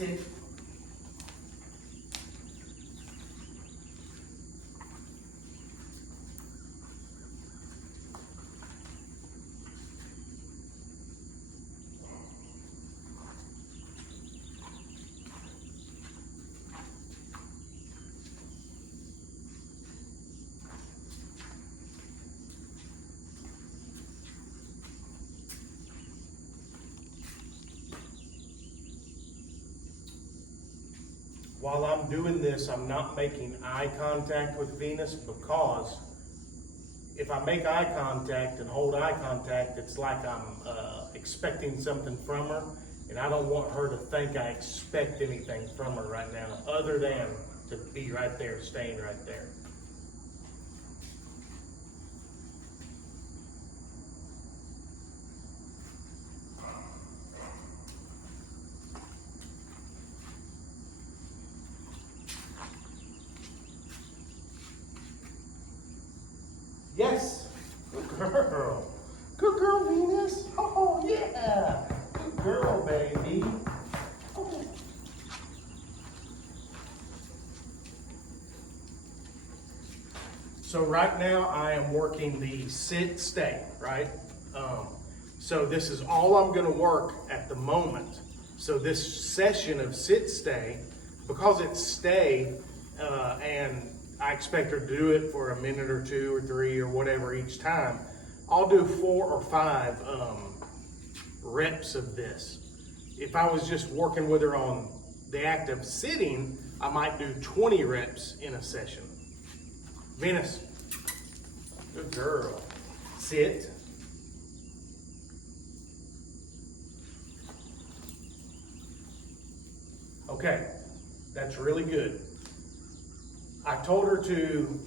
sit. While I'm doing this, I'm not making eye contact with Venus, because if I make eye contact and hold eye contact, it's like I'm expecting something from her, and I don't want her to think I expect anything from her right now, other than to be right there, staying right there. Yes, good girl. Good girl, Venus. Oh, yeah. Good girl, baby. Oh. So right now I am working the sit, stay, right? So this is all I'm gonna work at the moment. So this session of sit, stay, because it's stay, and I expect her to do it for a minute or 2 or 3 or whatever each time, I'll do 4 or 5 reps of this. If I was just working with her on the act of sitting, I might do 20 reps in a session. Venus, good girl. Sit. Okay, that's really good. I told her to,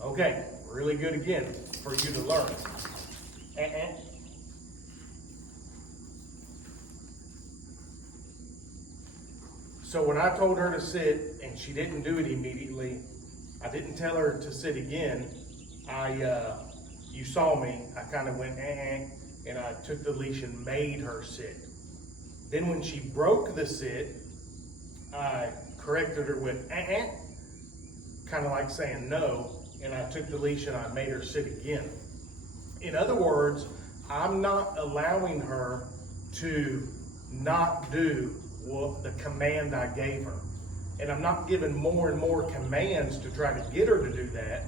Okay, really good again for you to learn. So when I told her to sit and she didn't do it immediately, I didn't tell her to sit again. You saw me, I kind of went, and I took the leash and made her sit. Then when she broke the sit, I corrected her with kind of like saying no, and I took the leash and I made her sit again. In other words, I'm not allowing her to not do the command I gave her. And I'm not giving more and more commands to try to get her to do that.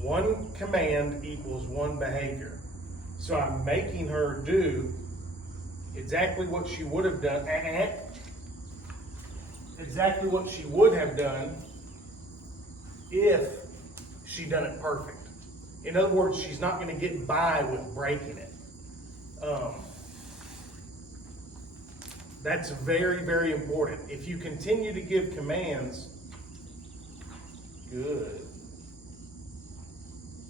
One command equals one behavior. So I'm making her do exactly what she would have done, exactly what she would have done if she done it perfect. In other words, she's not going to get by with breaking it. That's very, very important. If you continue to give commands, good.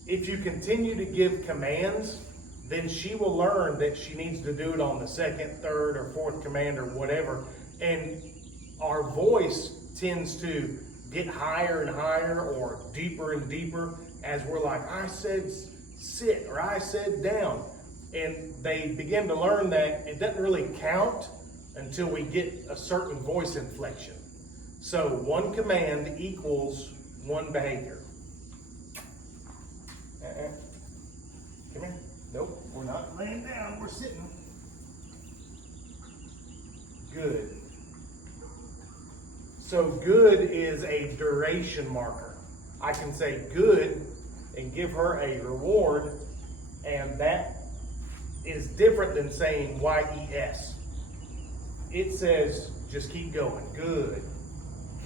If you continue to give commands, then she will learn that she needs to do it on the second, third, or fourth command or whatever. And our voice tends to get higher and higher or deeper and deeper as we're like, I said sit or I said down. And they begin to learn that it doesn't really count until we get a certain voice inflection. So one command equals one behavior. Come here. Nope, we're not laying down, we're sitting. Good. So good is a duration marker. I can say good and give her a reward, and that is different than saying YES. It says, just keep going, good.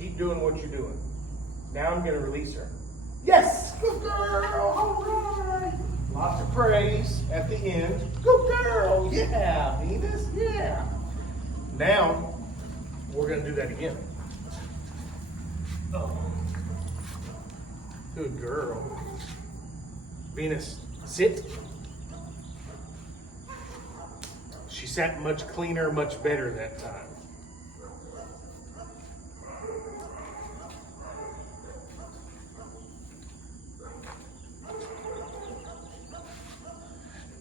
Keep doing what you're doing. Now I'm gonna release her. Yes, good girl, all right. Lots of praise at the end. Good girl, yeah, Venus, yeah. Now, we're gonna do that again. Oh, good girl. Venus, sit. She sat much cleaner, much better that time.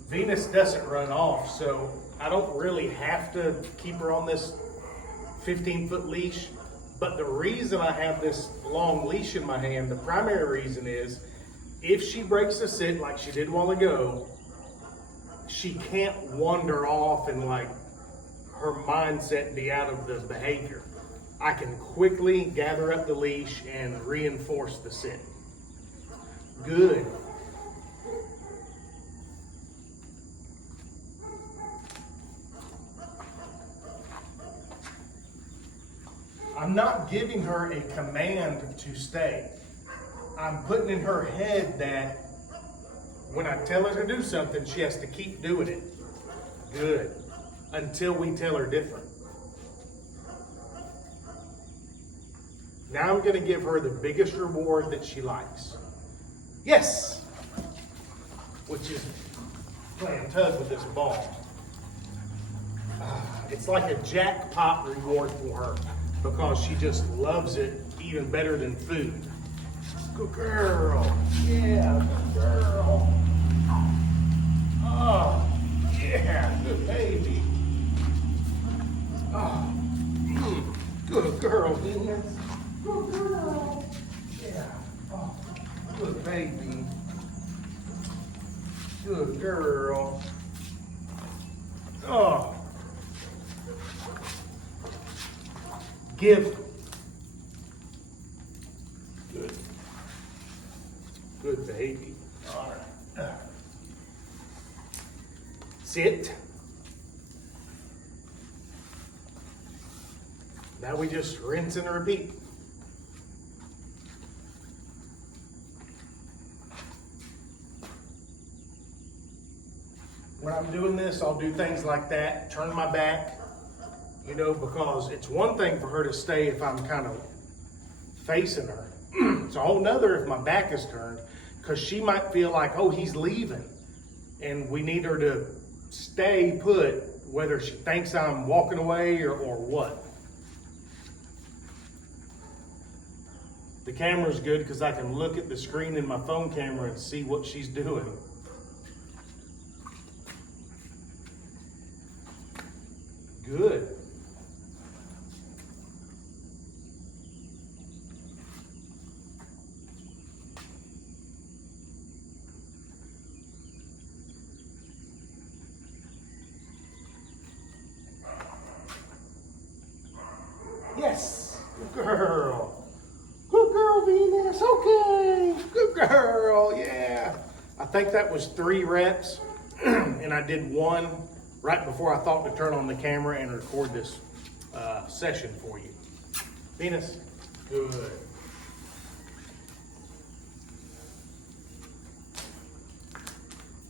Venus doesn't run off, so I don't really have to keep her on this 15-foot leash. But the reason I have this long leash in my hand, the primary reason is if she breaks a sit like she did a while ago, she can't wander off and like her mindset be out of the behavior. I can quickly gather up the leash and reinforce the sit. Good. I'm not giving her a command to stay. I'm putting in her head that when I tell her to do something, she has to keep doing it. Good. Until we tell her different. Now I'm going to give her the biggest reward that she likes. Yes! Which is playing tug with this ball. It's like a jackpot reward for her because she just loves it even better than food. Good girl. Yeah, good girl. Oh, yeah, good baby. Oh, good girl, Venus. Good girl. Yeah. Oh, good baby. Good girl. Oh. Give. Good. Good baby. All right. Sit. Now we just rinse and repeat. When I'm doing this, I'll do things like that, turn my back, you know, because it's one thing for her to stay if I'm kind of facing her. It's a whole nother if my back is turned, because she might feel like, oh, he's leaving. And we need her to stay put, whether she thinks I'm walking away or what. The camera's good because I can look at the screen in my phone camera and see what she's doing. Good. Yes, good girl. Good girl, Venus. Okay, good girl. Yeah. I think that was 3 reps, and I did 1 right before I thought to turn on the camera and record this session for you. Venus, good.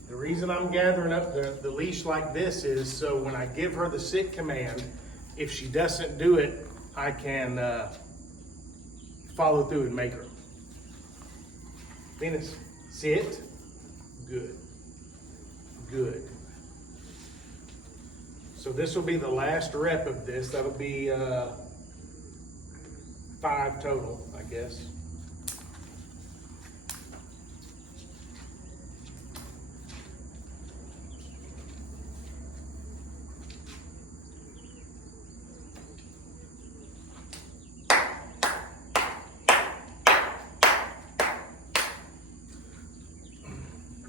The reason I'm gathering up the leash like this is so when I give her the sit command, if she doesn't do it, I can follow through and make her. Venus, sit. Good. Good. So this will be the last rep of this. That'll be 5 total, I guess.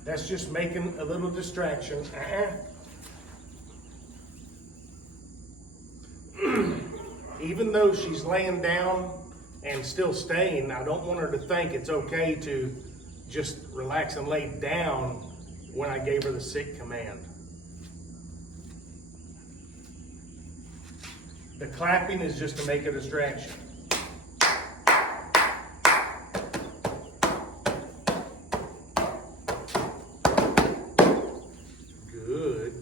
That's just making a little distraction. Even though she's laying down and still staying, I don't want her to think it's okay to just relax and lay down when I gave her the sit command. The clapping is just to make a distraction. Good.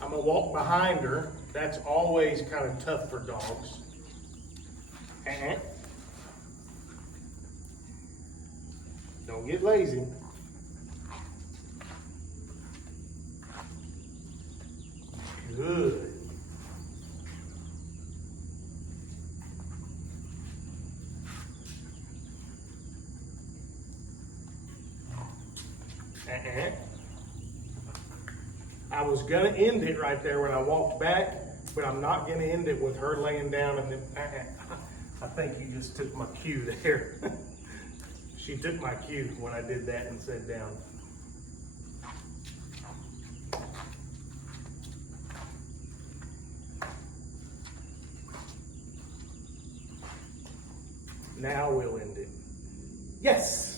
I'm gonna walk behind her. That's always kind of tough for dogs. Don't get lazy. Good. Uh-uh. I was gonna end it right there when I walked back, but I'm not gonna end it with her laying down and then, I think you just took my cue there. She took my cue when I did that and said down. Now we'll end it. Yes!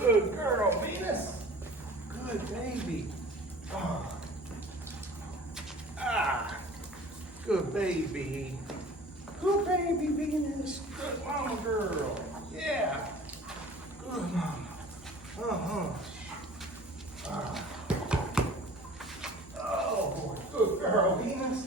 Good girl, Venus. Good baby. Oh. Ah, good baby. Good baby, Venus. Good mama girl. Yeah. Good mama. Uh-huh. Ah. Oh, boy. Good girl, Venus.